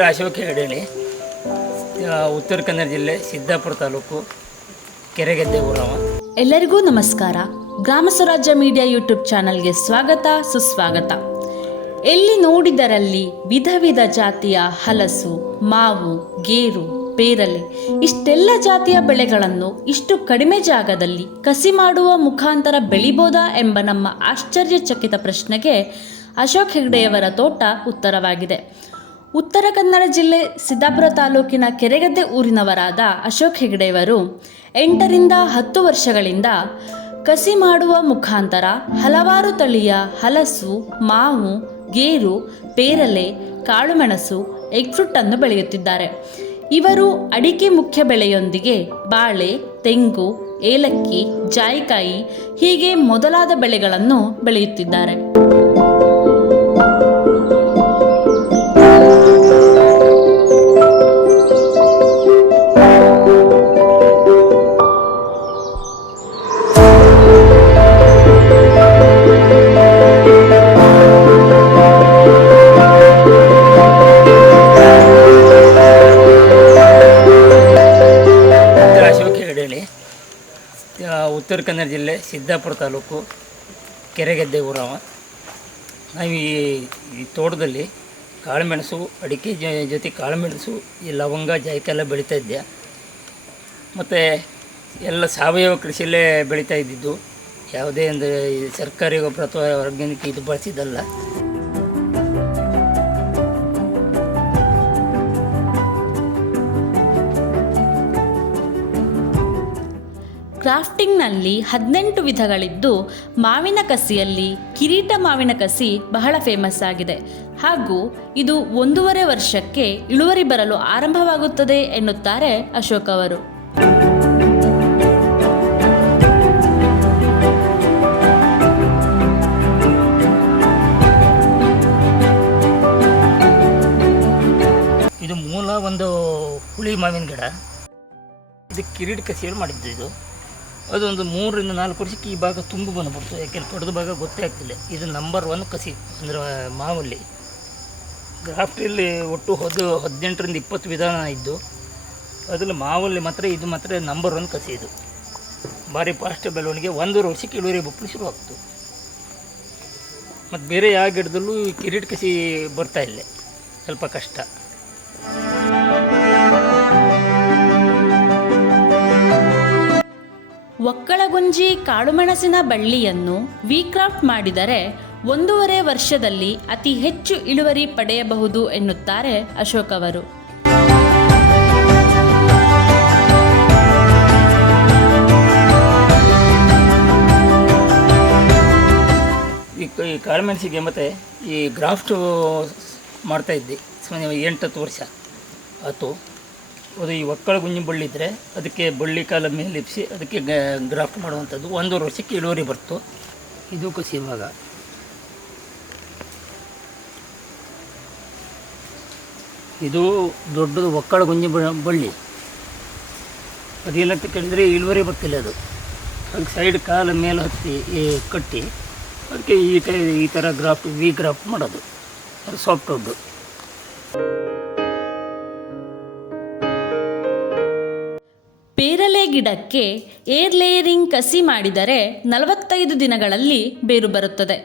ಅಶೋಕ್ ಹೆಗಡೆ, ಉತ್ತರ ಕನ್ನಡ ಜಿಲ್ಲೆ ಸಿದ್ದಾಪುರ ತಾಲೂಕು ಕೆರೆಗೆದ್ದೆ ಊರವ. ಎಲ್ಲರಿಗೂ ನಮಸ್ಕಾರ. ಗ್ರಾಮ ಸ್ವರಾಜ್ಯ ಮೀಡಿಯಾ ಯೂಟ್ಯೂಬ್ ಚಾನಲ್ಗೆ ಸ್ವಾಗತ ಸುಸ್ವಾಗತ. ಎಲ್ಲಿ ನೋಡಿದರಲ್ಲಿ ವಿಧ ವಿಧ ಜಾತಿಯ ಹಲಸು, ಮಾವು, ಗೇರು, ಪೇರಲೆ ಇಷ್ಟೆಲ್ಲ ಜಾತಿಯ ಬೆಳೆಗಳನ್ನು ಇಷ್ಟು ಕಡಿಮೆ ಜಾಗದಲ್ಲಿ ಕಸಿ ಮಾಡುವ ಮುಖಾಂತರ ಬೆಳಿಬೋದಾ ಎಂಬ ನಮ್ಮ ಆಶ್ಚರ್ಯಚಕಿತ ಪ್ರಶ್ನೆಗೆ ಅಶೋಕ್ ಹೆಗ್ಡೆಯವರ ತೋಟ ಉತ್ತರವಾಗಿದೆ. ಉತ್ತರ ಕನ್ನಡ ಜಿಲ್ಲೆ ಸಿದ್ದಾಪುರ ತಾಲೂಕಿನ ಕೆರೆಗದ್ದೆ ಊರಿನವರಾದ ಅಶೋಕ್ ಹೆಗ್ಡೆಯವರು 8ರಿಂದ 10 ವರ್ಷಗಳಿಂದ ಕಸಿ ಮಾಡುವ ಮುಖಾಂತರ ಹಲವಾರು ತಳಿಯ ಹಲಸು, ಮಾವು, ಗೇರು, ಪೇರಲೆ, ಕಾಳುಮೆಣಸು, ಎಗ್ ಫ್ರೂಟ್ ಅನ್ನು ಬೆಳೆಯುತ್ತಿದ್ದಾರೆ. ಇವರು ಅಡಿಕೆ ಮುಖ್ಯ ಬೆಳೆಯೊಂದಿಗೆ ಬಾಳೆ, ತೆಂಗು, ಏಲಕ್ಕಿ, ಜಾಯಿಕಾಯಿ ಹೀಗೆ ಮೊದಲಾದ ಬೆಳೆಗಳನ್ನು ಬೆಳೆಯುತ್ತಿದ್ದಾರೆ. ಉತ್ತರ ಕನ್ನಡ ಜಿಲ್ಲೆ ಸಿದ್ದಾಪುರ ತಾಲೂಕು ಕೆರೆಗೆದ್ದೆ ಊರವ. ನಾವು ಈ ತೋಟದಲ್ಲಿ ಕಾಳುಮೆಣಸು, ಅಡಿಕೆ ಜೊತೆ ಕಾಳುಮೆಣಸು, ಈ ಲವಂಗ, ಜಾಯಿಕಾಯಿ ಬೆಳೀತಾ ಇದ್ದೆ. ಮತ್ತು ಎಲ್ಲ ಸಾವಯವ ಕೃಷಿಯಲ್ಲೇ ಬೆಳೀತಾ ಇದ್ದಿದ್ದು. ಯಾವುದೇ ಅಂದರೆ ಸರ್ಕಾರಿ ಗೊಬ್ಬರ ಅಥವಾ ಆರ್ಗ್ಯಾನಿಕ್ ಇದು ಬಳಸಿದ್ದಲ್ಲ. ಕ್ರಾಫ್ಟಿಂಗ್ನಲ್ಲಿ 18 ವಿಧಗಳಿದ್ದು, ಮಾವಿನ ಕಸಿಯಲ್ಲಿ ಕಿರೀಟ ಮಾವಿನ ಕಸಿ ಬಹಳ ಫೇಮಸ್ ಆಗಿದೆ. ಹಾಗೂ ಇದು 1.5 ವರ್ಷಕ್ಕೆ ಇಳುವರಿ ಬರಲು ಆರಂಭವಾಗುತ್ತದೆ ಎನ್ನುತ್ತಾರೆ ಅಶೋಕ್ ಅವರು. ಇದು ಮೂಲ ಒಂದು ಹುಳಿ ಮಾವಿನ ಗಿಡ. ಇದು ಕಿರೀಟ ಕಸಿಯಲ್ಲಿ ಮಾಡಿದ್ದು. ಇದು ಅದೊಂದು 3ರಿಂದ 4 ವರ್ಷಕ್ಕೆ ಈ ಭಾಗ ತುಂಬ ಬಂದುಬಿಡ್ತು. ಯಾಕೆಂದ್ರೆ ಕಡ್ದ ಭಾಗ ಗೊತ್ತೇ ಆಗ್ತಿಲ್ಲ. ಇದು ನಂಬರ್ 1 ಕಸಿ ಅಂದರೆ ಮಾವಲ್ಲಿ. ಗ್ರಾಫ್ಟಲ್ಲಿ ಒಟ್ಟು 18ರಿಂದ 20 ವಿಧಾನ ಇದ್ದು, ಅದರಲ್ಲಿ ಮಾವಲ್ಲಿ ಮಾತ್ರ ಇದು ಮಾತ್ರ ನಂಬರ್ 1 ಕಸಿ. ಇದು ಭಾರಿ ಫಾಸ್ಟ್ ಬೆಳವಣಿಗೆ. 1.5 ವರ್ಷಕ್ಕೆ ಇಳುವರಿ ಬಪ್ಪಲು ಶುರು ಆಗ್ತು. ಮತ್ತು ಬೇರೆ ಯಾವ ಗಿಡದಲ್ಲೂ ಕಿರೀಟ ಕಸಿ ಬರ್ತಾ ಇಲ್ಲ, ಸ್ವಲ್ಪ ಕಷ್ಟ. ಒಕ್ಕಳಗುಂಜಿ ಕಾಳುಮೆಣಸಿನ ಬಳ್ಳಿಯನ್ನು ವಿಕ್ರಾಫ್ಟ್ ಮಾಡಿದರೆ 1.5 ವರ್ಷದಲ್ಲಿ ಅತಿ ಹೆಚ್ಚು ಇಳುವರಿ ಪಡೆಯಬಹುದು ಎನ್ನುತ್ತಾರೆ ಅಶೋಕ್ ಅವರು. ಈ ಕಾಳುಮೆಣಸಿಗೆ ಮತ್ತು ಈ ಗ್ರಾಫ್ಟು ಮಾಡ್ತಾಯಿದ್ದೆ 8-10 ವರ್ಷ ಆಯಿತು. ಅದು ಈ ಒಕ್ಕಳ ಗುಂಜಿ ಬಳ್ಳಿ ಇದ್ದರೆ ಅದಕ್ಕೆ ಬಳ್ಳಿ ಕಾಲ ಮೇಲೆ ಇಪ್ಪಿಸಿ ಅದಕ್ಕೆ ಗ್ರಾಫ್ಟ್ ಮಾಡುವಂಥದ್ದು. 1.5 ವರ್ಷಕ್ಕೆ ಇಳುವರಿ ಬರ್ತು. ಇದು ಕಸಿ ಇವಾಗ. ಇದು ದೊಡ್ಡದು ಒಕ್ಕಳ ಗುಂಜಿ ಬಳ್ಳಿ. ಅದೇನಂತ ಕೇಳಿದ್ರೆ ಇಳುವರಿ ಬರ್ತಿಲ್ಲ. ಅದು ಅದಕ್ಕೆ ಸೈಡ್ ಕಾಲ ಮೇಲೆ ಹತ್ತಿ ಕಟ್ಟಿ ಅದಕ್ಕೆ ಈ ಥರ ಗ್ರಾಫ್ಟ್ ಗ್ರಾಫ್ಟ್ ಮಾಡೋದು. ಅದು ಸಾಫ್ಟ್ ವುಡ್ಡು. ಪೇರಲೆ ಗಿಡಕ್ಕೆ ಏರ್ ಲೇಯರಿಂಗ್ ಕಸಿ ಮಾಡಿದರೆ 45 ದಿನಗಳಲ್ಲಿ ಬೇರು ಬರುತ್ತದೆ.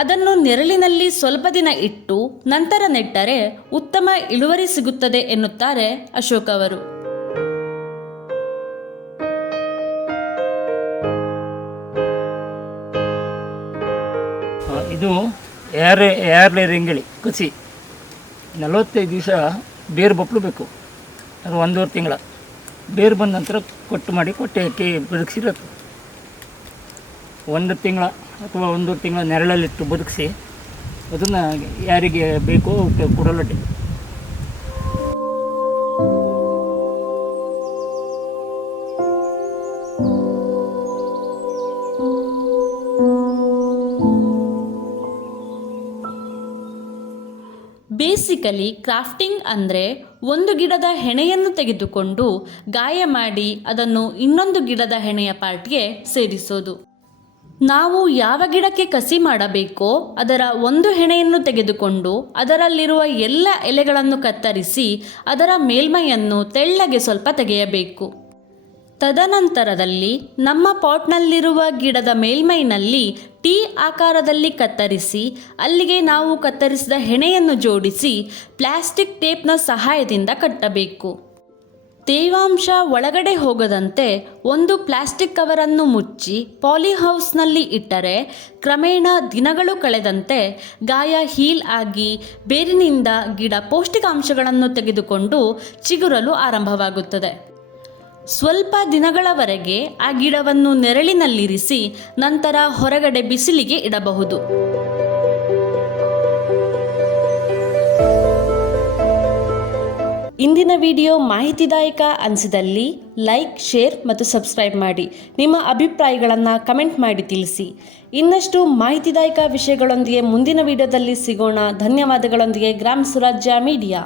ಅದನ್ನು ನೆರಳಿನಲ್ಲಿ ಸ್ವಲ್ಪ ದಿನ ಇಟ್ಟು ನಂತರ ನೆಟ್ಟರೆ ಉತ್ತಮ ಇಳುವರಿ ಸಿಗುತ್ತದೆ ಎನ್ನುತ್ತಾರೆ ಅಶೋಕ್ ಅವರು. ಇದು ಏರ್ ಲೇಯರಿಂಗ್ ಕಸಿ 45 ದಿವಸ ಬೇರು ಬಪ್ಪಲು ಬೇಕು. ಅದು 1.5 ತಿಂಗಳ. ಬೇರು ಬಂದ ನಂತರ ಕೊಟ್ಟೆ ಹಾಕಿ ಬದುಕಿಸಿರೋದು. 1 ತಿಂಗಳ ಅಥವಾ 1.5 ತಿಂಗಳ ನೆರಳಲ್ಲಿಟ್ಟು ಬದುಕಿಸಿ ಅದನ್ನು ಯಾರಿಗೆ ಬೇಕೋ ಕೊಡಲಟ್ಟೆ. ಬೇಸಿಕಲಿ ಕ್ರಾಫ್ಟಿಂಗ್ ಅಂದರೆ ಒಂದು ಗಿಡದ ಹೆಣೆಯನ್ನು ತೆಗೆದುಕೊಂಡು ಗಾಯ ಮಾಡಿ ಅದನ್ನು ಇನ್ನೊಂದು ಗಿಡದ ಹೆಣೆಯ ಪಾರ್ಟ್ಗೆ ಸೇರಿಸೋದು. ನಾವು ಯಾವ ಗಿಡಕ್ಕೆ ಕಸಿ ಮಾಡಬೇಕೋ ಅದರ ಒಂದು ಹೆಣೆಯನ್ನು ತೆಗೆದುಕೊಂಡು ಅದರಲ್ಲಿರುವ ಎಲ್ಲ ಎಲೆಗಳನ್ನು ಕತ್ತರಿಸಿ ಅದರ ಮೇಲ್ಮೈಯನ್ನು ತೆಳ್ಳಗೆ ಸ್ವಲ್ಪ ತೆಗೆಯಬೇಕು. ತದನಂತರದಲ್ಲಿ ನಮ್ಮ ಪಾಟ್ನಲ್ಲಿರುವ ಗಿಡದ ಮೇಲ್ಮೈನಲ್ಲಿ ಟಿ ಆಕಾರದಲ್ಲಿ ಕತ್ತರಿಸಿ ಅಲ್ಲಿಗೆ ನಾವು ಕತ್ತರಿಸಿದ ಹೆಣೆಯನ್ನು ಜೋಡಿಸಿ ಪ್ಲಾಸ್ಟಿಕ್ ಟೇಪ್ನ ಸಹಾಯದಿಂದ ಕಟ್ಟಬೇಕು. ತೇವಾಂಶ ಒಳಗಡೆ ಹೋಗದಂತೆ ಒಂದು ಪ್ಲಾಸ್ಟಿಕ್ ಕವರನ್ನು ಮುಚ್ಚಿ ಪಾಲಿಹೌಸ್ನಲ್ಲಿ ಇಟ್ಟರೆ ಕ್ರಮೇಣ ದಿನಗಳು ಕಳೆದಂತೆ ಗಾಯ ಹೀಲ್ ಆಗಿ ಬೇರಿನಿಂದ ಗಿಡ ಪೌಷ್ಟಿಕಾಂಶಗಳನ್ನು ತೆಗೆದುಕೊಂಡು ಚಿಗುರಲು ಆರಂಭವಾಗುತ್ತದೆ. ಸ್ವಲ್ಪ ದಿನಗಳವರೆಗೆ ಆ ಗಿಡವನ್ನು ನೆರಳಿನಲ್ಲಿರಿಸಿ ನಂತರ ಹೊರಗಡೆ ಬಿಸಿಲಿಗೆ ಇಡಬಹುದು. ಇಂದಿನ ವಿಡಿಯೋ ಮಾಹಿತಿದಾಯಕ ಅನಿಸಿದಲ್ಲಿ ಲೈಕ್, ಶೇರ್ ಮತ್ತು ಸಬ್ಸ್ಕ್ರೈಬ್ ಮಾಡಿ. ನಿಮ್ಮ ಅಭಿಪ್ರಾಯಗಳನ್ನು ಕಮೆಂಟ್ ಮಾಡಿ ತಿಳಿಸಿ. ಇನ್ನಷ್ಟು ಮಾಹಿತಿದಾಯಕ ವಿಷಯಗಳೊಂದಿಗೆ ಮುಂದಿನ ವಿಡಿಯೋದಲ್ಲಿ ಸಿಗೋಣ. ಧನ್ಯವಾದಗಳೊಂದಿಗೆ ಗ್ರಾಮ ಸ್ವರಾಜ್ಯ ಮೀಡಿಯಾ.